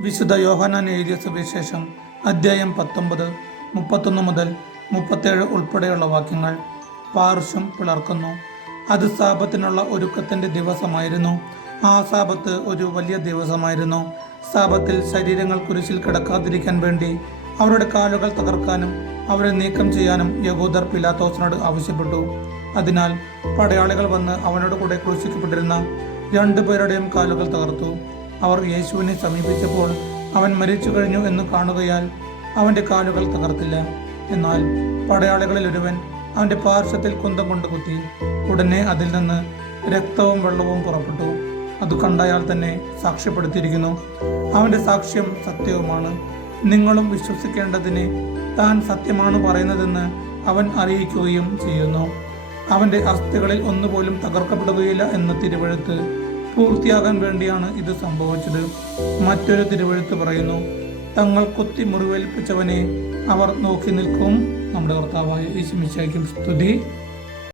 വിശുദ്ധ യോഹനാൻ എഴുതിയ സുവിശേഷം അദ്ധ്യായം പത്തൊമ്പത് മുപ്പത്തൊന്ന് മുതൽ മുപ്പത്തേഴ് ഉൾപ്പെടെയുള്ള വാക്യങ്ങൾ പാർശ്വം പിളർക്കുന്നു. അത് സാപത്തിനുള്ള ഒരുക്കത്തിന്റെ ദിവസമായിരുന്നു. ആ സാപത്ത് ഒരു വലിയ ദിവസമായിരുന്നു. സാപത്തിൽ ശരീരങ്ങൾ കുരിശിൽ കിടക്കാതിരിക്കാൻ വേണ്ടി അവരുടെ കാലുകൾ തകർക്കാനും അവരെ നീക്കം ചെയ്യാനും യഹൂദർ പിലാത്തോസിനോട് ആവശ്യപ്പെട്ടു. അതിനാൽ പടയാളികൾ വന്ന് അവനോട് കൂടെ ക്രൂശിക്കപ്പെട്ടിരുന്ന രണ്ടുപേരുടെയും കാലുകൾ തകർത്തു. അവർ യേശുവിനെ സമീപിച്ചപ്പോൾ അവൻ മരിച്ചു കഴിഞ്ഞു എന്ന് കാണുകയാൽ അവന്റെ കാലുകൾ തകർത്തില്ല. എന്നാൽ പടയാളികളിൽ ഒരുവൻ അവന്റെ പാർശ്വത്തിൽ കുന്തം കൊണ്ട് കുത്തി ഉടനെ അതിൽ നിന്ന് രക്തവും വെള്ളവും പുറപ്പെട്ടു. അത് കണ്ടയാൾ തന്നെ സാക്ഷ്യപ്പെടുത്തിയിരിക്കുന്നു. അവന്റെ സാക്ഷ്യം സത്യവുമാണ്. നിങ്ങളും വിശ്വസിക്കേണ്ടതിന് താൻ സത്യമാണ് പറയുന്നതെന്ന് അവൻ അറിയിക്കുകയും ചെയ്യുന്നു. അവന്റെ അസ്ഥികളിൽ ഒന്നുപോലും തകർക്കപ്പെടുകയില്ല എന്ന് തിരുവഴുത്ത് പൂർത്തിയാകാൻ വേണ്ടിയാണ് ഇത് സംഭവിച്ചത്. മറ്റൊരു തിരുവഴുത്ത് പറയുന്നു തങ്ങൾ കൊത്തി മുറിവേൽപ്പിച്ചവനെ അവർ നോക്കി നിൽക്കും. നമ്മുടെ കർത്താവായ യേശുമിശായ്ക്കും സ്തുതി.